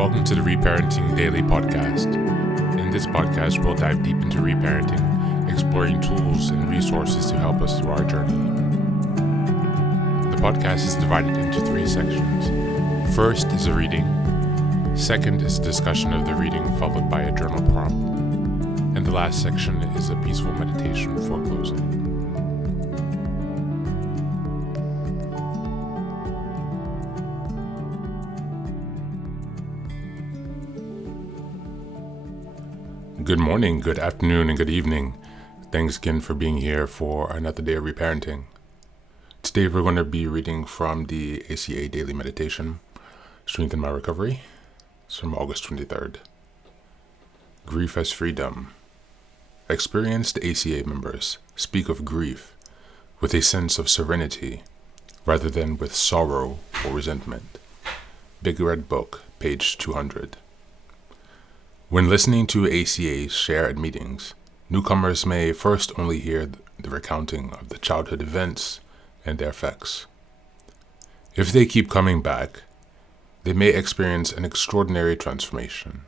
Welcome to the Reparenting Daily podcast. In this podcast, we'll dive deep into reparenting, exploring tools and resources to help us through our journey. The podcast is divided into 3 sections. First is a reading. Second is a discussion of the reading, followed by a journal prompt. And the last section is a peaceful meditation for closing. Good morning, good afternoon, and good evening. Thanks again for being here for another day of reparenting. Today we're going to be reading from the ACA Daily Meditation, Strengthen My Recovery. It's from August 23rd. Grief as Freedom. Experienced ACA members speak of grief with a sense of serenity rather than with sorrow or resentment. Big Red Book, page 200. When listening to ACAs share at meetings, newcomers may first only hear the recounting of the childhood events and their effects. If they keep coming back, they may experience an extraordinary transformation.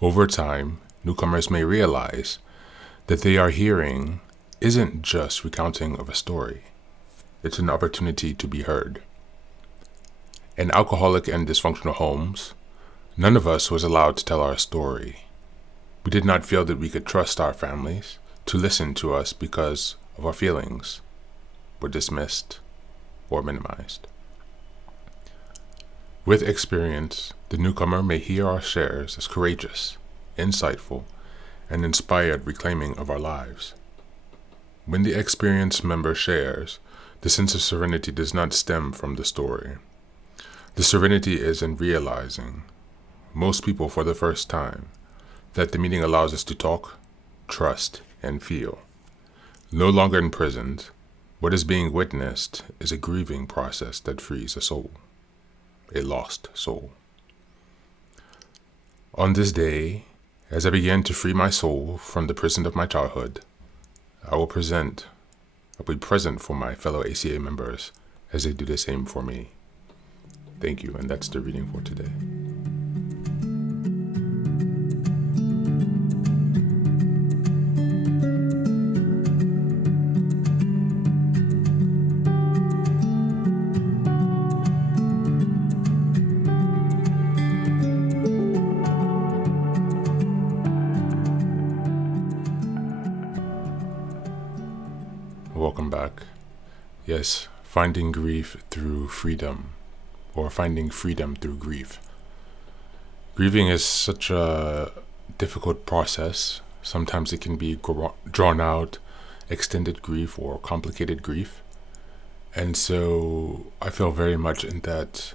Over time, newcomers may realize that they are hearing isn't just recounting of a story, it's an opportunity to be heard. In alcoholic and dysfunctional homes, none of us was allowed to tell our story. We did not feel that we could trust our families to listen to us because of our feelings were dismissed or minimized. With experience, the newcomer may hear our shares as courageous, insightful, and inspired reclaiming of our lives. When the experienced member shares, the sense of serenity does not stem from the story. The serenity is in realizing, most people for the first time, that the meeting allows us to talk, trust, and feel. No longer imprisoned, what is being witnessed is a grieving process that frees a soul, a lost soul. On this day, as I begin to free my soul from the prison of my childhood, I'll be present for my fellow ACA members as they do the same for me. Thank you, and that's the reading for today. Welcome back. Yes, finding grief through freedom, or finding freedom through grief. Grieving is such a difficult process. Sometimes it can be drawn out, extended grief, or complicated grief. And so I feel very much in that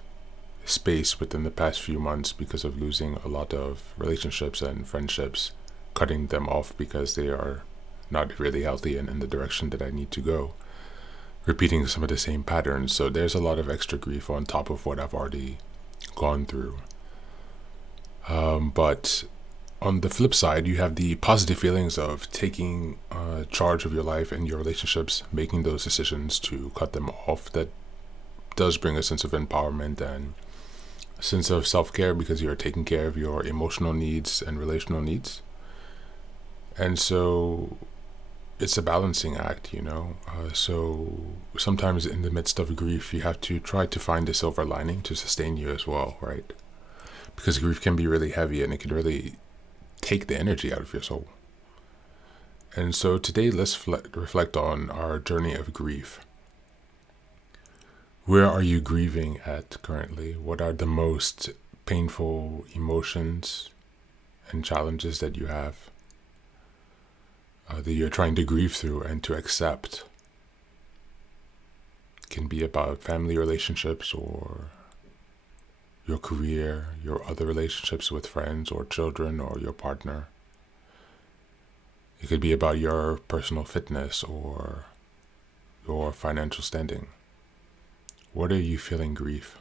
space within the past few months because of losing a lot of relationships and friendships, cutting them off because they are not really healthy and in the direction that I need to go, repeating some of the same patterns. So there's a lot of extra grief on top of what I've already gone through. But on the flip side, you have the positive feelings of taking charge of your life and your relationships, making those decisions to cut them off. That does bring a sense of empowerment and a sense of self-care because you're taking care of your emotional needs and relational needs. And so it's a balancing act, so sometimes in the midst of grief, you have to try to find a silver lining to sustain you as well, right? Because grief can be really heavy and it can really take the energy out of your soul. And so today, let's reflect on our journey of grief. Where are you grieving at currently? What are the most painful emotions and challenges that you have? That you're trying to grieve through and to accept. It can be about family relationships or your career, your other relationships with friends or children or your partner. It could be about your personal fitness or your financial standing. What are you feeling grief?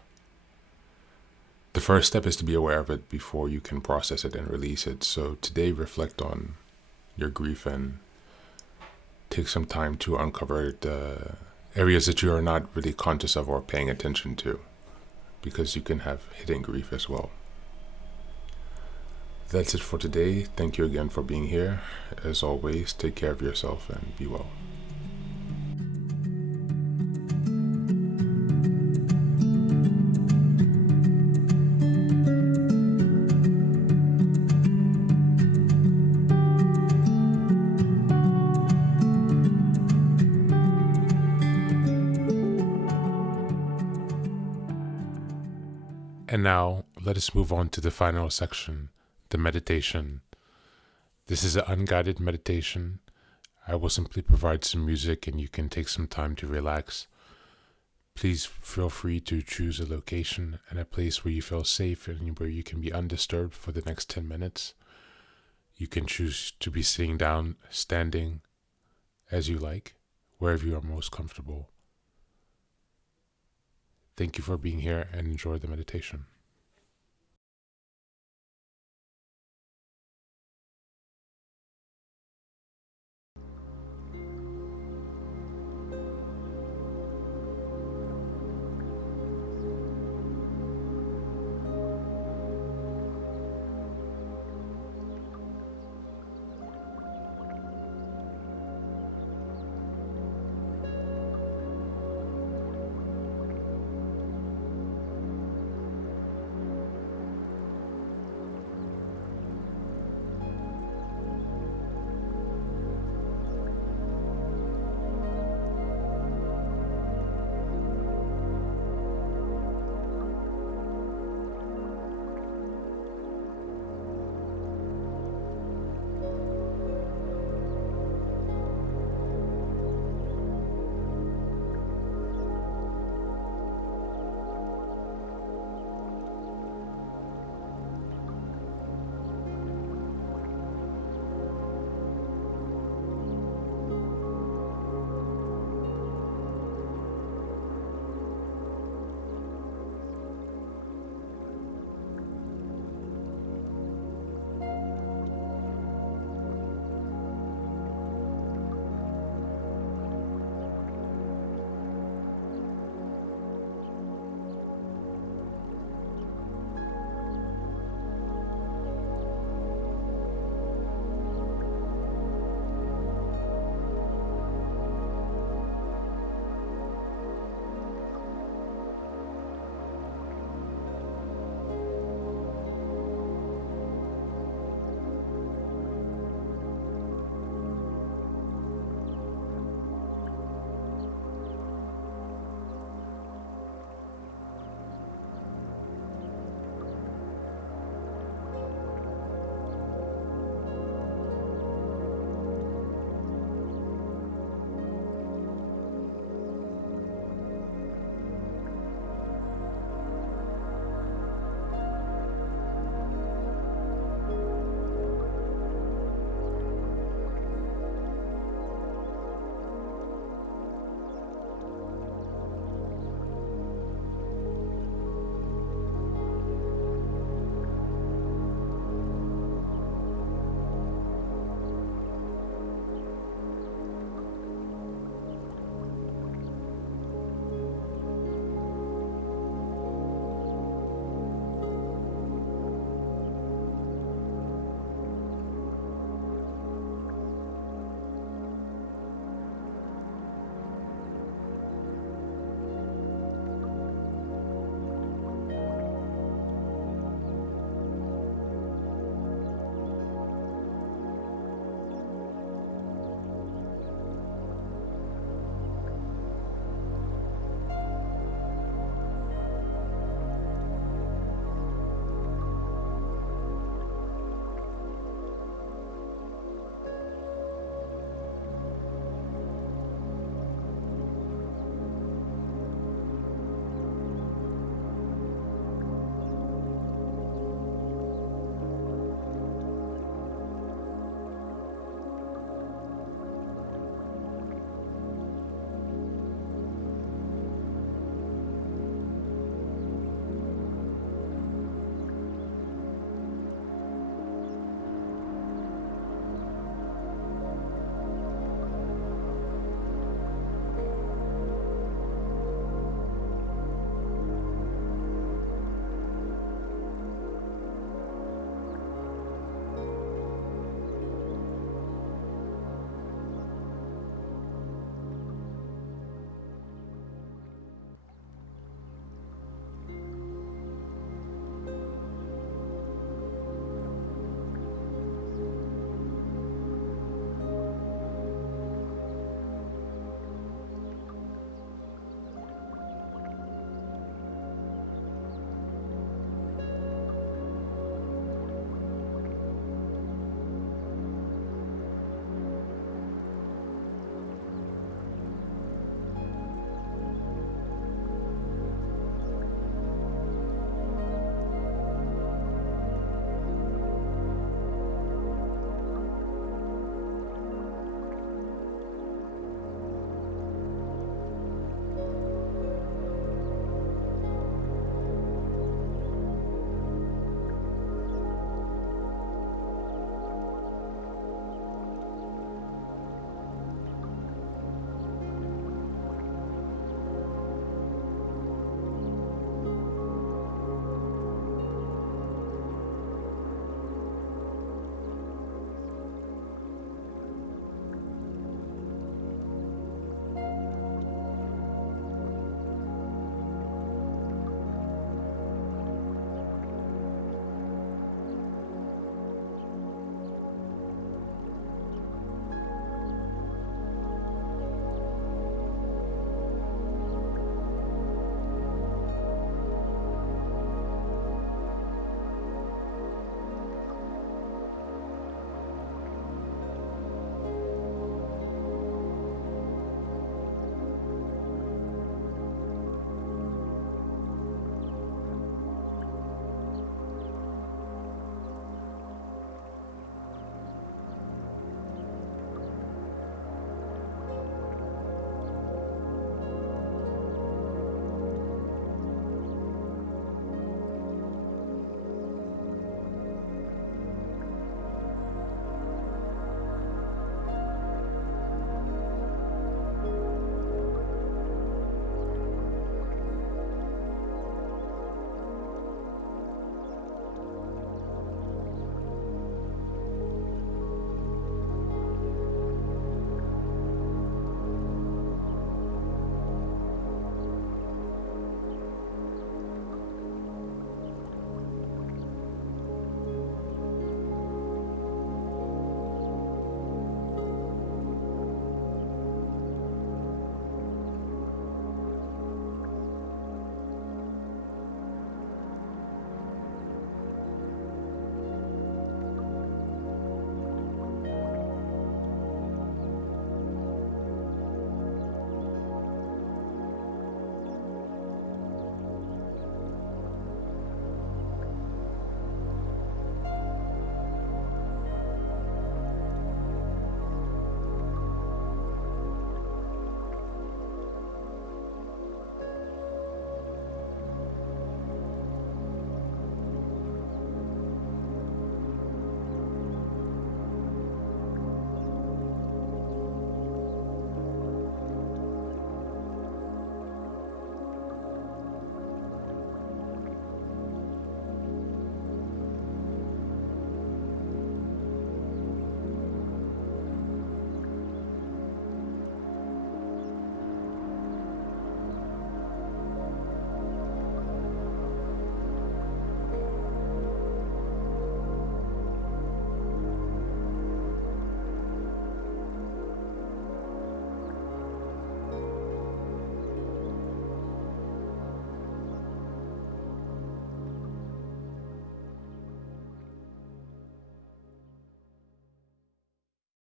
The first step is to be aware of it before you can process it and release it. So today, reflect on your grief and take some time to uncover the areas that you are not really conscious of or paying attention to, because you can have hidden grief as well. That's it for today. Thank you again for being here. As always, take care of yourself and be well. And now, let us move on to the final section, the meditation. This is an unguided meditation. I will simply provide some music and you can take some time to relax. Please feel free to choose a location and a place where you feel safe and where you can be undisturbed for the next 10 minutes. You can choose to be sitting down, standing, as you like, wherever you are most comfortable. Thank you for being here and enjoy the meditation.